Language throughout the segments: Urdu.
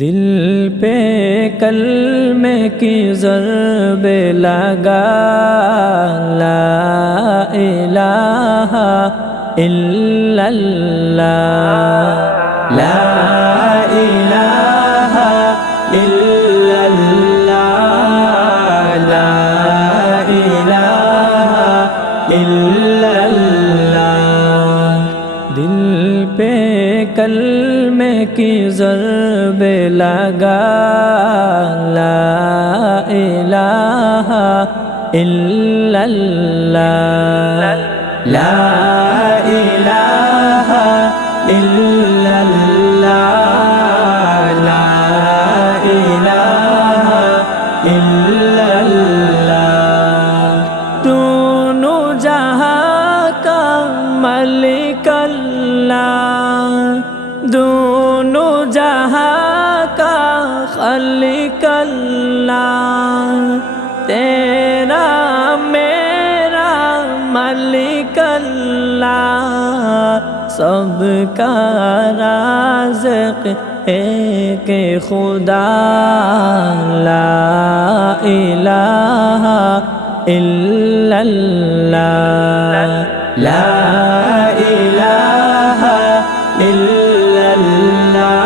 دل پہ کلمے کی ضرب لگا، لا الہ الا اللہ، لا الہ الا اللہ، لا الہ الا اللہ۔ دل پہ کلمے کی ضرب لگا، لا الہ الا اللہ، لا الہ الا اللہ، لا الہ الا اللہ۔ دونوں جہاں کا مالک اللہ، دونوں جہاں کا خالق اللہ، تیرا میرا مالک اللہ، سب کا رازق ایک خدا، لا الہ الا اللہ، لا الہ الا اللہ،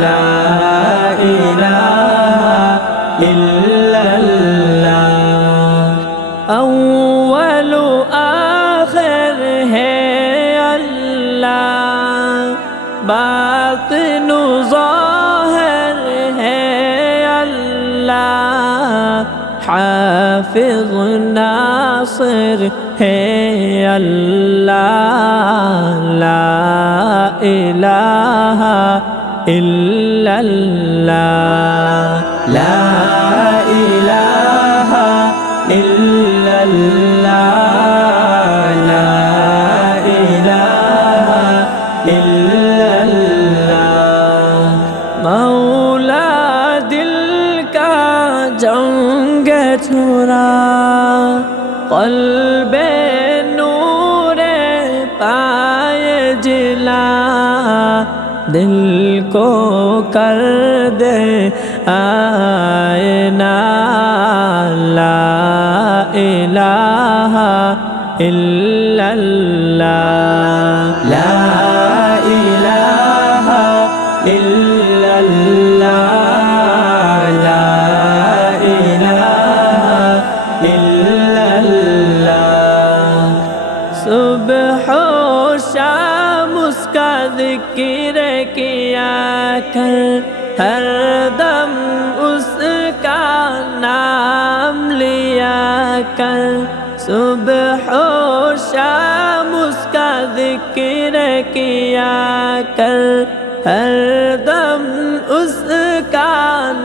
لا الہ الا اللہ۔ اول و آخر ہے اللہ، باطن و ظاہر ہے اللہ، حافظ ناصر ہے اللہ، لا الہ الا اللہ، لا الہ الا اللہ، لا الہ الا اللہ۔ مولا دل کا جنگ چھڑا، قلب نور پائے جلا، دل کو کر دے آئینہ، لا الہ الا اللہ، لا الہ الا اللہ، لا الہ الا اللہ۔ صبح و شام اس کا ذکر کیا کر، ہر دم اس کا نام لیا کر، صبح و شام اس کا ذکر کیا کر، ہر دم اس کا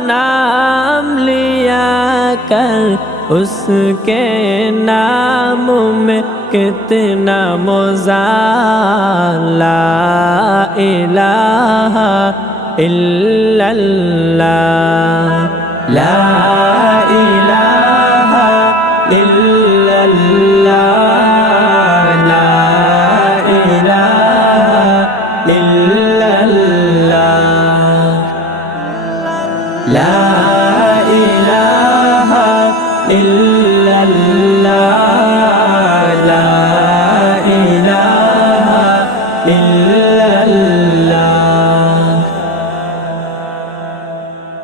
نام لیا کر، اس کے نام میں کتنا مزہ، لا الہ الا اللہ، لا الہ الا اللہ، لا الہ الا اللہ، لا الہ الا